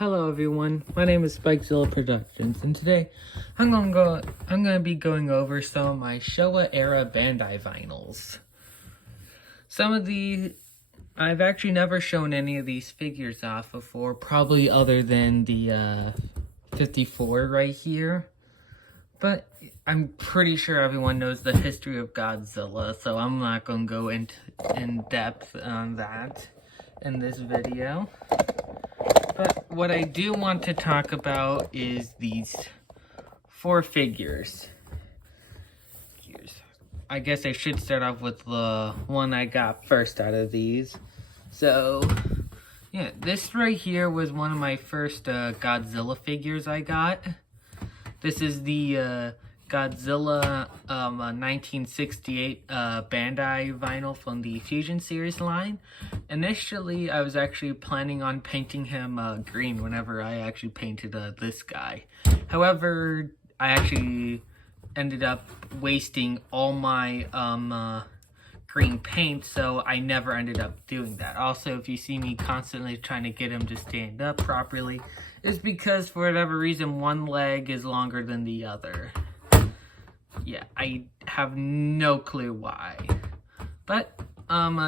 Hello everyone, my name is Spikezilla Productions, and today I'm gonna be going over some of my Showa era Bandai vinyls. Some of the I've actually never shown any of these figures off before, probably other than the 54 right here. But I'm pretty sure everyone knows the history of Godzilla, so I'm not gonna go in depth on that in this video. But what I do want to talk about is these 4 figures. I guess I should start off with the one I got first out of these. So, yeah, this right here was one of my first Godzilla figures I got. This is the Godzilla 1968 Bandai vinyl from the Fusion series line. Initially, I was actually planning on painting him green whenever I actually painted this guy. However, I actually ended up wasting all my green paint, so I never ended up doing that. Also, if you see me constantly trying to get him to stand up properly, it's because for whatever reason one leg is longer than the other. Yeah, I have no clue why. But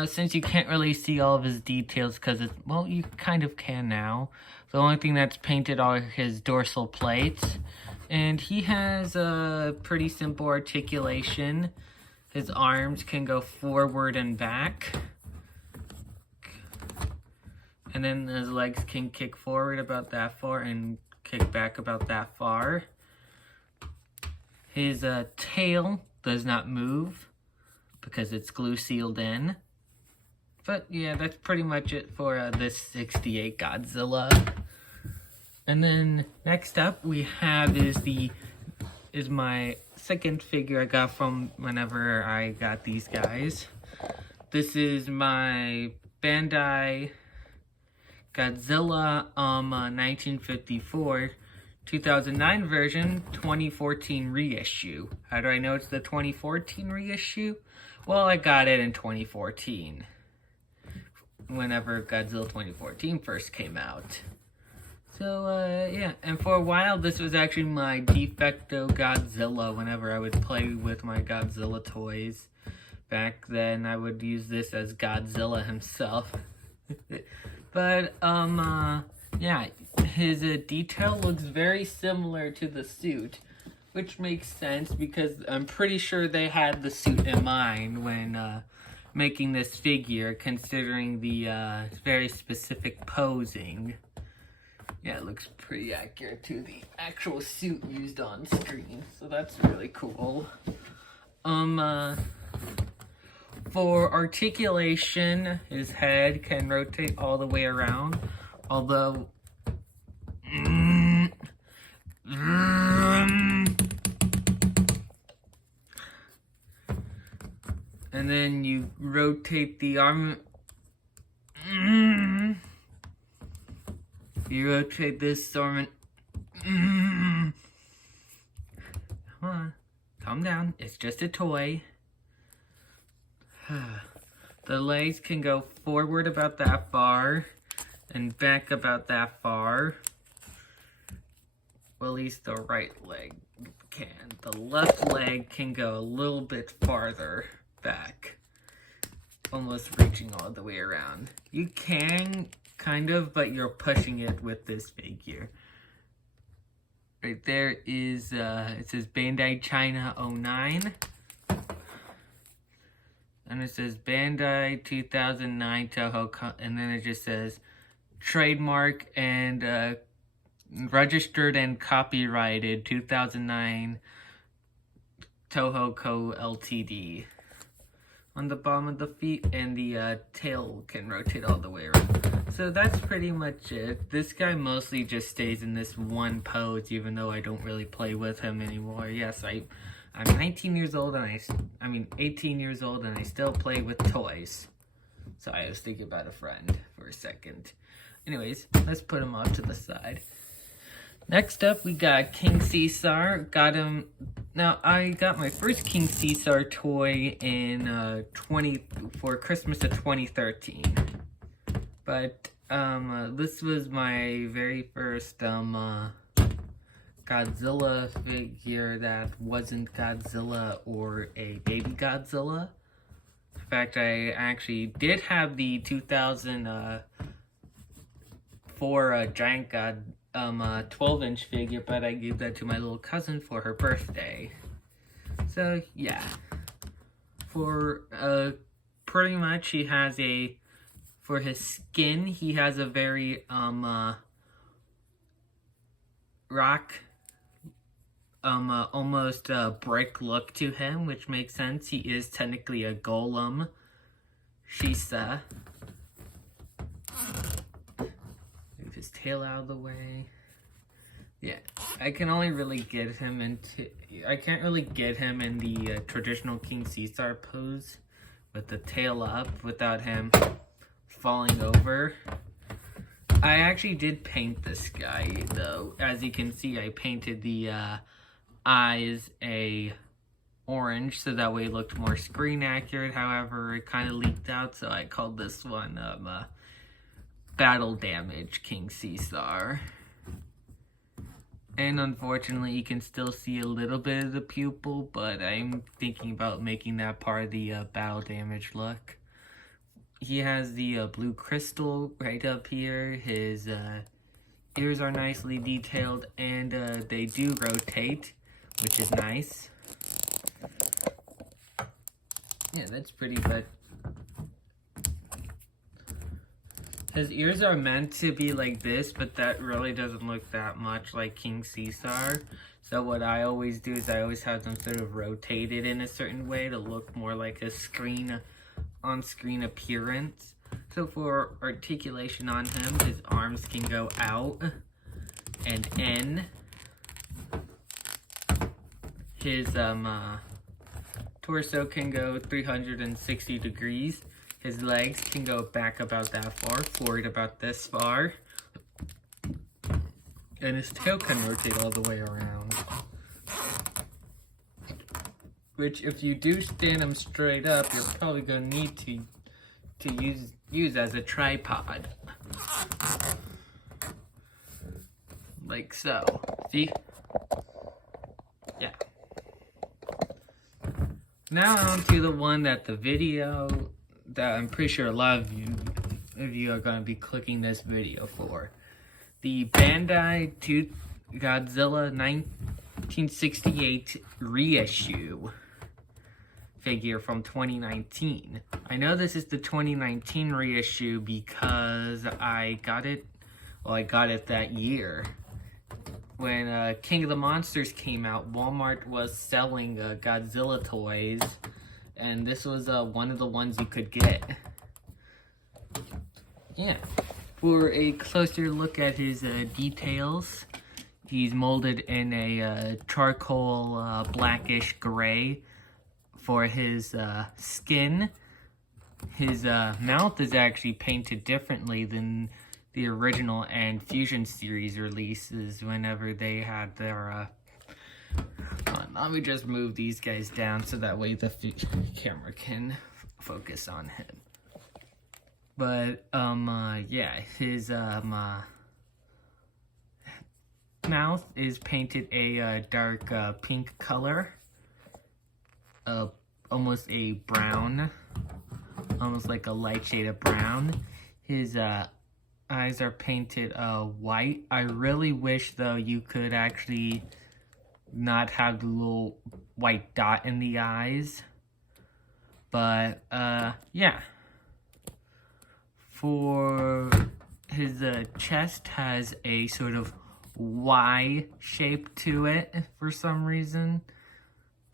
since you can't really see all of his details because it's, well, you kind of can now. The only thing that's painted are his dorsal plates. And he has a pretty simple articulation. His arms can go forward and back. And then his legs can kick forward about that far and kick back about that far. His tail does not move because it's glue sealed in. But yeah, that's pretty much it for this 68 Godzilla. And then next up we have is my second figure I got from whenever I got these guys. This is my Bandai Godzilla 1954 2009 version 2014 reissue. How do I know it's the 2014 reissue? Well, I got it in 2014 whenever Godzilla 2014 first came out. So yeah, and for a while this was actually my de facto Godzilla. Whenever I would play with my Godzilla toys back then, I would use this as Godzilla himself. But yeah, his detail looks very similar to the suit, which makes sense because I'm pretty sure they had the suit in mind when making this figure, considering the very specific posing. Yeah, it looks pretty accurate to the actual suit used on screen, so that's really cool. For articulation, his head can rotate all the way around, although and then you rotate the arm. You rotate this arm and come on, calm down. It's just a toy. The legs can go forward about that far and back about that far. Well, at least the right leg can. The left leg can go a little bit farther back, almost reaching all the way around. You can kind of, but you're pushing it with this figure. Right there is it says Bandai China 09. And it says Bandai 2009 Toho, and then it just says trademark and registered and copyrighted 2009 Toho Co. Ltd. on the bottom of the feet, and the tail can rotate all the way around. So that's pretty much it. This guy mostly just stays in this one pose, even though I don't really play with him anymore. Yes, I'm 19 years old, and I mean 18 years old, and I still play with toys. So I was thinking about a friend for a second. Anyways, let's put him off to the side. Next up, we got King Cesar. Got him. Now, I got my first King Cesar toy in for Christmas of 2013. But This was my very first, Godzilla figure that wasn't Godzilla or a baby Godzilla. In fact, I actually did have the 2004 Giant God 12-inch figure, but I gave that to my little cousin for her birthday. So yeah, for pretty much he has a, for his skin, he has a very rock, almost brick look to him, which makes sense. He is technically a golem. Shisa. Move his tail out of the way. Yeah, I can only really get him into, I can't really get him in the traditional King Cesar pose with the tail up without him falling over. I actually did paint this guy though. As you can see, I painted the eyes a orange so that way it looked more screen accurate. However, it kind of leaked out, so I called this one Battle Damage King Cesar. And unfortunately, you can still see a little bit of the pupil, but I'm thinking about making that part of the battle damage look. He has the blue crystal right up here. His ears are nicely detailed, and they do rotate, which is nice. Yeah, that's pretty good. His ears are meant to be like this, but that really doesn't look that much like King Cesar. So what I always do is I always have them sort of rotated in a certain way to look more like a on-screen appearance. So for articulation on him, his arms can go out and in. His torso can go 360 degrees. His legs can go back about that far, forward about this far. And his tail can rotate all the way around. Which, if you do stand him straight up, you're probably going to need to use as a tripod. Like so. See? Yeah. Now on to the one that the video that I'm pretty sure a lot of you are going to be clicking this video for. The Bandai Godzilla 1968 reissue figure from 2019. I know this is the 2019 reissue because I got it that year. When King of the Monsters came out, Walmart was selling Godzilla toys, and this was one of the ones you could get. Yeah. For a closer look at his details, he's molded in a charcoal blackish gray for his skin. His mouth is actually painted differently than the original and Fusion series releases whenever they had their let me just move these guys down so that way the camera can focus on him. But, yeah, his, mouth is painted a dark pink color. Almost a brown. Almost like a light shade of brown. His, eyes are painted, white. I really wish, though, you could actually not have the little white dot in the eyes. But, yeah. For his chest has a sort of Y shape to it for some reason.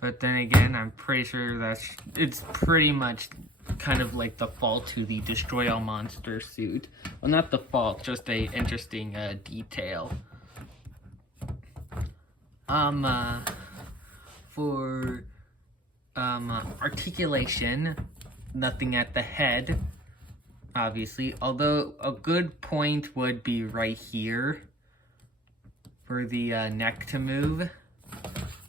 But then again, I'm pretty sure it's pretty much kind of like the fault to the Destroy All Monster suit. Well, not the fault, just a interesting detail. For articulation, nothing at the head, obviously, although a good point would be right here for the neck to move.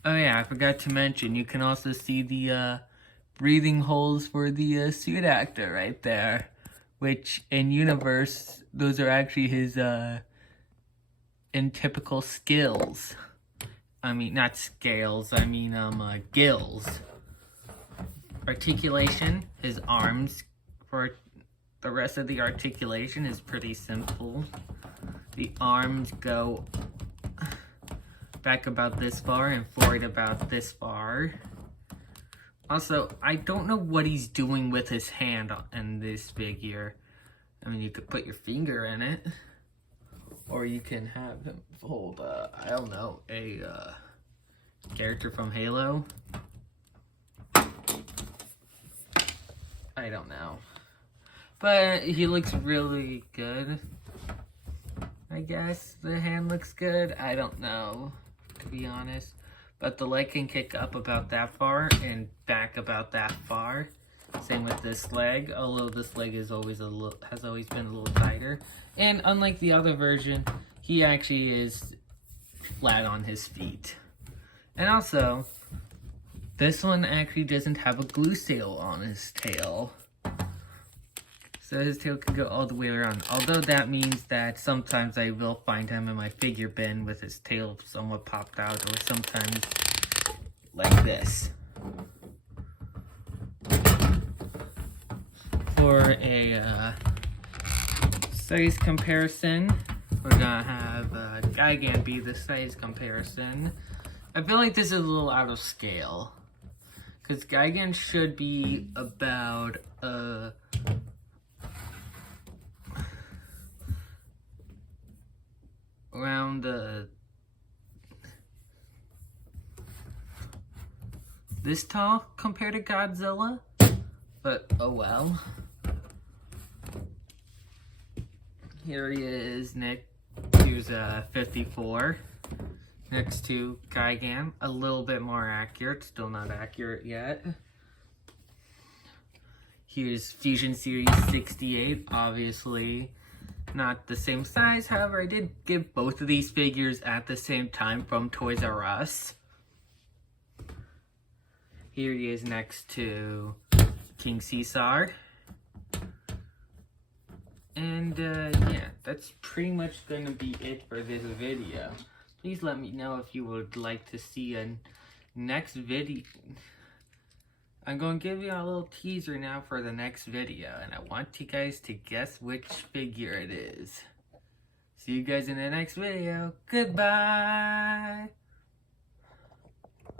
Oh yeah, I forgot to mention, you can also see the breathing holes for the suit actor right there, which in universe, those are actually his typical skills. I mean, not scales, I mean, gills. Articulation, his arms for the rest of the articulation is pretty simple. The arms go back about this far and forward about this far. Also, I don't know what he's doing with his hand in this figure. I mean, you could put your finger in it. Or you can have him hold, I don't know, a character from Halo. I don't know. But he looks really good. I guess the hand looks good. I don't know, to be honest. But the leg can kick up about that far and back about that far. Same with this leg, although this leg is always has always been a little tighter. And unlike the other version, he actually is flat on his feet. And also, this one actually doesn't have a glue seal on his tail. So his tail can go all the way around. Although that means that sometimes I will find him in my figure bin with his tail somewhat popped out, or sometimes like this. For a size comparison, we're gonna have Gigan be the size comparison. I feel like this is a little out of scale, because Gigan should be about around this tall compared to Godzilla, but oh well. Here he is, Nick. Here's 54 next to Gigan. A little bit more accurate, still not accurate yet. Here's Fusion Series 68, obviously not the same size. However, I did give both of these figures at the same time from Toys R Us. Here he is next to King Cesar. And yeah, that's pretty much going to be it for this video. Please let me know if you would like to see a next video. I'm going to give you a little teaser now for the next video, and I want you guys to guess which figure it is. See you guys in the next video. Goodbye!